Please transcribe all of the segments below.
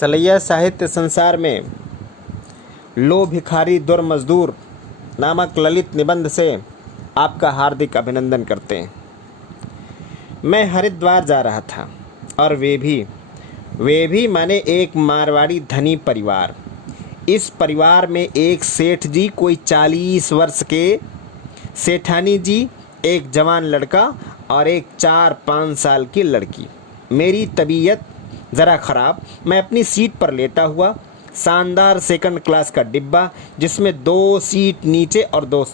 सलैया साहित्य संसार में लो भिखारी दुर मजदूर नामक ललित निबंध से आपका हार्दिक अभिनंदन करते हैं। मैं हरिद्वार जा रहा था और वे भी माने एक मारवाड़ी धनी परिवार। इस परिवार में एक सेठ जी कोई 40 वर्ष के, सेठानी जी एक जवान लड़का और एक 4-5 साल की लड़की। मेरी तबीयत ज़रा ख़राब। मैं अपनी सीट पर लेटा हुआ, शानदार सेकंड क्लास का डिब्बा जिसमें 2 सीट नीचे और 2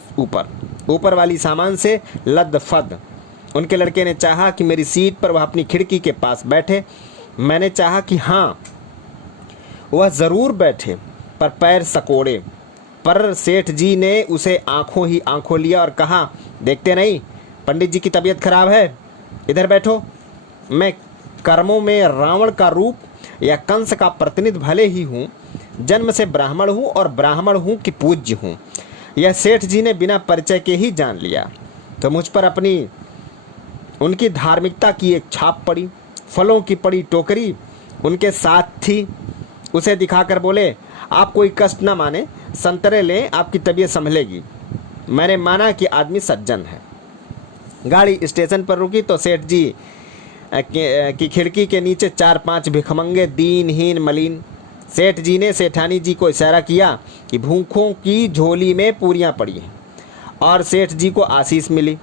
ऊपर वाली सामान से लद-फद। उनके लड़के ने चाहा कि मेरी सीट पर वह अपनी खिड़की के पास बैठे। मैंने चाहा कि हाँ, वह ज़रूर बैठे, पर पैर सकोड़े। पर सेठ जी ने उसे आंखों ही आंखों लिया और कहा, देखते नहीं पंडित जी की तबीयत खराब है, इधर बैठो। मैं कर्मों में रावण का रूप या कंस का प्रतिनिधि भले ही हूँ, जन्म से ब्राह्मण हूँ और ब्राह्मण हूँ कि पूज्य हूँ, यह सेठ जी ने बिना परिचय के ही जान लिया। तो मुझ पर उनकी धार्मिकता की एक छाप पड़ी। फलों की पड़ी टोकरी उनके साथ थी। उसे दिखाकर बोले, आप कोई कष्ट न माने, संतरे लें, आपकी तबीयत संभलेगी। मैंने माना कि आदमी सज्जन है। गाड़ी स्टेशन पर रुकी तो सेठ जी की खिड़की के नीचे 4-5 भिखमंगे दीनहीन मलिन। सेठ जी ने सेठानी जी को इशारा किया कि भूखों की झोली में पूरियां पड़ी हैं, और सेठ जी को आशीष मिली।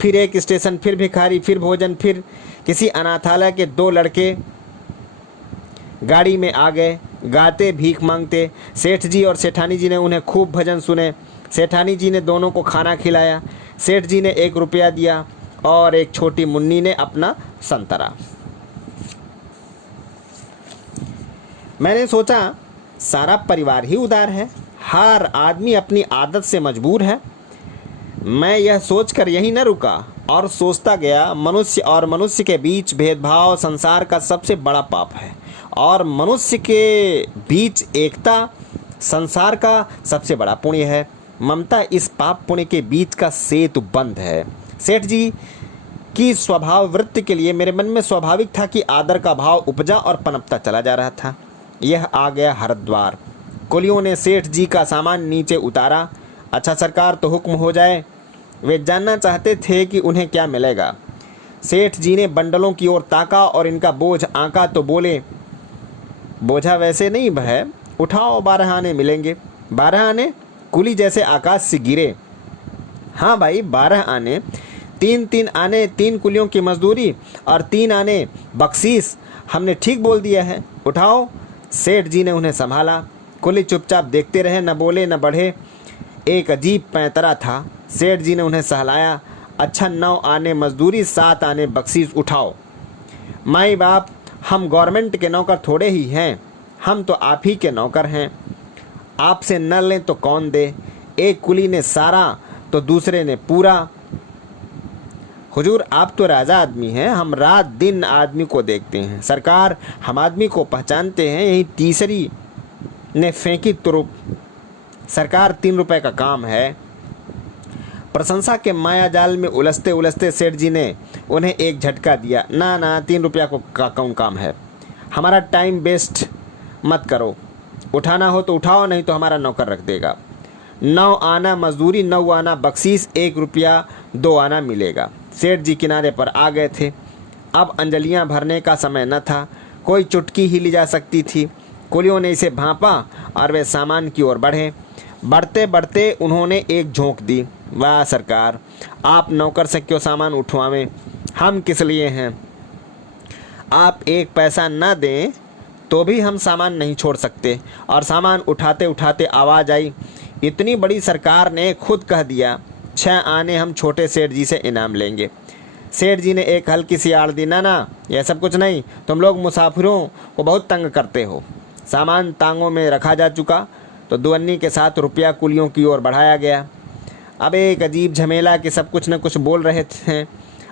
फिर एक स्टेशन, फिर भिखारी, फिर भोजन, फिर किसी अनाथालय के 2 लड़के गाड़ी में आ गए, गाते भीख मांगते। सेठ जी और सेठानी जी ने उन्हें खूब भजन सुने। सेठानी जी ने दोनों को खाना खिलाया। सेठ जी ने 1 रुपया दिया और एक छोटी मुन्नी ने अपना संतरा। मैंने सोचा सारा परिवार ही उदार है, हर आदमी अपनी आदत से मजबूर है। मैं यह सोचकर यहीं न रुका और सोचता गया, मनुष्य और मनुष्य के बीच भेदभाव संसार का सबसे बड़ा पाप है, और मनुष्य के बीच एकता संसार का सबसे बड़ा पुण्य है। ममता इस पाप पुण्य के बीच का सेतु बंध है। सेठ जी की स्वभाव वृत्ति के लिए मेरे मन में स्वाभाविक था कि आदर का भाव उपजा और पनपता चला जा रहा था। यह आ गया हरिद्वार। कुलियों ने सेठ जी का सामान नीचे उतारा। अच्छा सरकार, तो हुक्म हो जाए। वे जानना चाहते थे कि उन्हें क्या मिलेगा। सेठ जी ने बंडलों की ओर ताका और इनका बोझ आंका तो बोले, बोझा वैसे नहीं है, उठाओ, 12 आने मिलेंगे। 12 आने? कुली जैसे आकाश से गिरे। हाँ भाई, 12 आने, 3-3 आने, 3 कुलियों की मजदूरी और 3 आने बख्शीश। हमने ठीक बोल दिया है, उठाओ। सेठ जी ने उन्हें संभाला। कुली चुपचाप देखते रहे, न बोले न बढ़े। एक अजीब पैंतरा था। सेठ जी ने उन्हें सहलाया। अच्छा, 9 आने मजदूरी, 7 आने बख्शीश, उठाओ। माई बाप, हम गवर्नमेंट के नौकर थोड़े ही हैं, हम तो आप ही के नौकर हैं। आपसे न लें तो कौन दे? एक कुली ने सारा तो दूसरे ने पूरा। हुजूर, आप तो राजा आदमी हैं, हम रात दिन आदमी को देखते हैं। सरकार, हम आदमी को पहचानते हैं। यही तीसरी ने फेंकी तुरुप। सरकार, 3 रुपए का काम है। प्रशंसा के माया जाल में उलझते उलझते सेठ जी ने उन्हें एक झटका दिया। ना, 3 रुपया का कौन काम है? हमारा टाइम वेस्ट मत करो। उठाना हो तो उठाओ, नहीं तो हमारा नौकर रख देगा। 9 आना मजदूरी, 9 आना बख्शीश, 1 रुपया 2 आना मिलेगा। सेठ जी किनारे पर आ गए थे। अब अंजलियां भरने का समय न था, कोई चुटकी ही ली जा सकती थी। कुलियों ने इसे भांपा और वे सामान की ओर बढ़े। बढ़ते बढ़ते उन्होंने एक झोंक दी। वाह सरकार, आप नौकर से क्यों सामान उठवावें? हम किस लिए हैं? आप 1 पैसा न दें तो भी हम सामान नहीं छोड़ सकते। और सामान उठाते उठाते आवाज़ आई, इतनी बड़ी सरकार ने खुद कह दिया, 6 आने हम छोटे सेठ जी से इनाम लेंगे। सेठ जी ने एक हल्की सी आड़ दी। ना, यह सब कुछ नहीं, तुम लोग मुसाफिरों को बहुत तंग करते हो। सामान तांगों में रखा जा चुका तो दुअन्नी के साथ रुपया कुलियों की ओर बढ़ाया गया। अब एक अजीब झमेला कि सब कुछ न कुछ बोल रहे थे।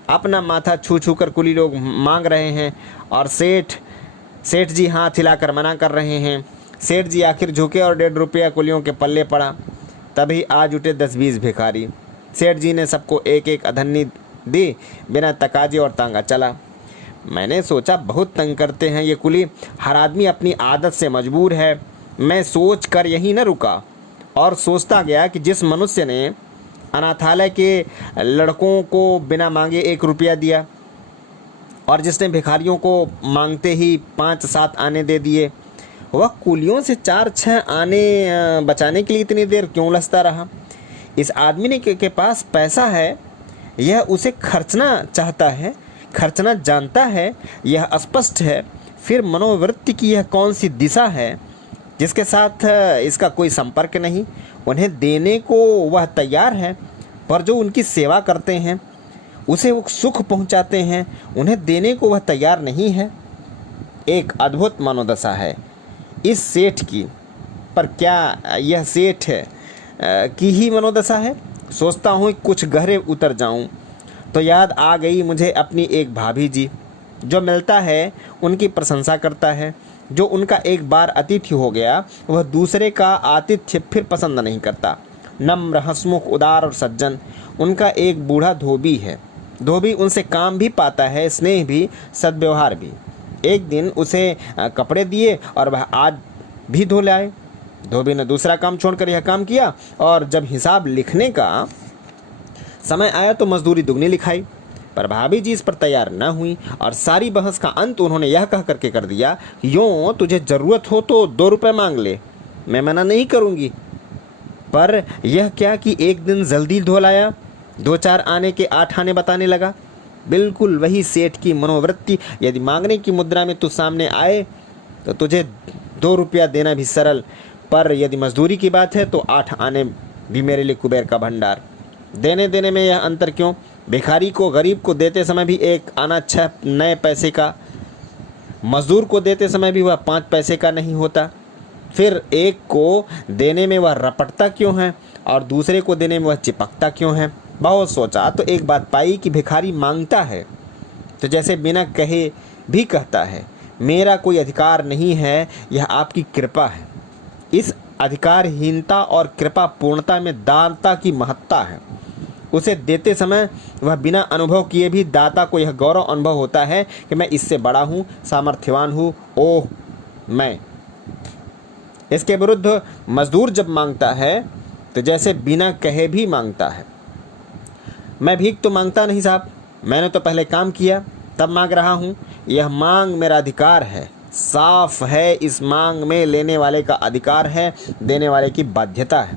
अपना माथा छू छू कर कुली लोग मांग रहे हैं और सेठ जी हाथ हिलाकर मना कर रहे हैं। सेठ जी आखिर झुके और 1.5 रुपया कुलियों के पल्ले पड़ा। तभी आज उठे 10-20 भिखारी। सेठ जी ने सबको 1-1 अधन्नी दी। बिना तकाजे और तांगा चला। मैंने सोचा बहुत तंग करते हैं ये कुली, हर आदमी अपनी आदत से मजबूर है। मैं सोच कर यहीं न रुका और सोचता गया कि जिस मनुष्य ने अनाथालय के लड़कों को बिना मांगे 1 रुपया दिया और जिसने भिखारियों को मांगते ही 5-7 आने दे दिए, वह कुलियों से 4-6 आने बचाने के लिए इतनी देर क्यों उलझता रहा। इस आदमी ने के पास पैसा है, यह उसे खर्चना चाहता है, खर्चना जानता है, यह स्पष्ट है। फिर मनोवृत्ति की यह कौन सी दिशा है जिसके साथ इसका कोई संपर्क नहीं। उन्हें देने को वह तैयार है, पर जो उनकी सेवा करते हैं, उसे वो सुख पहुंचाते हैं, उन्हें देने को वह तैयार नहीं है। एक अद्भुत मनोदशा है इस सेठ की, पर क्या यह सेठ की ही मनोदशा है? सोचता हूँ कुछ गहरे उतर जाऊँ तो याद आ गई मुझे अपनी एक भाभी जी। जो मिलता है उनकी प्रशंसा करता है, जो उनका एक बार अतिथि हो गया वह दूसरे का आतिथ्य फिर पसंद नहीं करता। नम्र, हंसमुख, उदार और सज्जन। उनका एक बूढ़ा धोबी है। धोबी उनसे काम भी पाता है, स्नेह भी, सद्व्यवहार भी। एक दिन उसे कपड़े दिए और वह आज भी धो लाए। धोबी ने दूसरा काम छोड़कर यह काम किया और जब हिसाब लिखने का समय आया तो मजदूरी दुगनी लिखाई। पर भाभी जी इस पर तैयार न हुई और सारी बहस का अंत उन्होंने यह कह करके कर दिया, यूँ तुझे ज़रूरत हो तो 2 रुपये मांग ले, मैं मना नहीं करूँगी। पर यह क्या कि एक दिन जल्दी धो लाया, 2-4 आने के 8 आने बताने लगा। बिल्कुल वही सेठ की मनोवृत्ति। यदि मांगने की मुद्रा में तू सामने आए तो तुझे 2 रुपया देना भी सरल, पर यदि मजदूरी की बात है तो 8 आने भी मेरे लिए कुबेर का भंडार। देने में यह अंतर क्यों? भिखारी को, गरीब को देते समय भी 1 आना 6 नए पैसे का, मजदूर को देते समय भी वह 5 पैसे का नहीं होता। फिर एक को देने में वह रपटता क्यों है और दूसरे को देने में वह चिपकता क्यों है? बहुत सोचा तो एक बात पाई कि भिखारी मांगता है तो जैसे बिना कहे भी कहता है, मेरा कोई अधिकार नहीं है, यह आपकी कृपा है। इस अधिकारहीनता और कृपा पूर्णता में दाता की महत्ता है। उसे देते समय वह बिना अनुभव किए भी दाता को यह गौरव अनुभव होता है कि मैं इससे बड़ा हूँ, सामर्थ्यवान हूँ, ओह मैं। इसके विरुद्ध मजदूर जब मांगता है तो जैसे बिना कहे भी मांगता है। मैं भीख तो मांगता नहीं साहब, मैंने तो पहले काम किया तब मांग रहा हूँ। यह मांग मेरा अधिकार है, साफ है। इस मांग में लेने वाले का अधिकार है, देने वाले की बाध्यता है।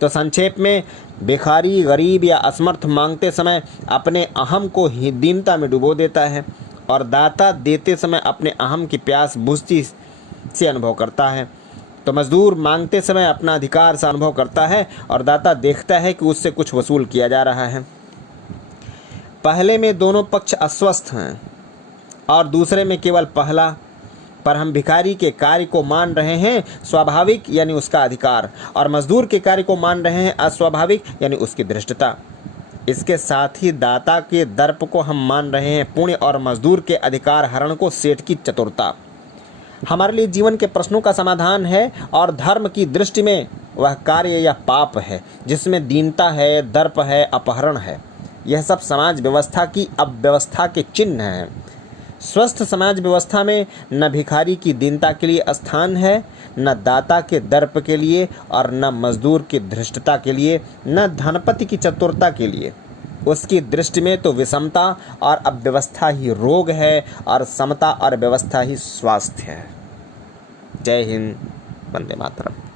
तो संक्षेप में, भिखारी गरीब या असमर्थ मांगते समय अपने अहम को ही दीनता में डुबो देता है और दाता देते समय अपने अहम की प्यास बुझती से अनुभव करता है। तो मजदूर मांगते समय अपना अधिकार से अनुभव करता है और दाता देखता है कि उससे कुछ वसूल किया जा रहा है। पहले में दोनों पक्ष अस्वस्थ हैं और दूसरे में केवल पहला। पर हम भिखारी के कार्य को मान रहे हैं स्वाभाविक यानी उसका अधिकार, और मजदूर के कार्य को मान रहे हैं अस्वाभाविक यानी उसकी धृष्टता। इसके साथ ही दाता के दर्प को हम मान रहे हैं पुण्य और मजदूर के अधिकार हरण को सेठ की चतुरता। हमारे लिए जीवन के प्रश्नों का समाधान है और धर्म की दृष्टि में वह कार्य या पाप है जिसमें दीनता है, दर्प है, अपहरण है। यह सब समाज व्यवस्था की अव्यवस्था के चिन्ह हैं। स्वस्थ समाज व्यवस्था में न भिखारी की दीनता के लिए स्थान है, न दाता के दर्प के लिए और न मजदूर की धृष्टता के लिए, न धनपति की चतुरता के लिए। उसकी दृष्टि में तो विषमता और अव्यवस्था ही रोग है और समता और व्यवस्था ही स्वास्थ्य है। जय हिंद, वंदे मातरम।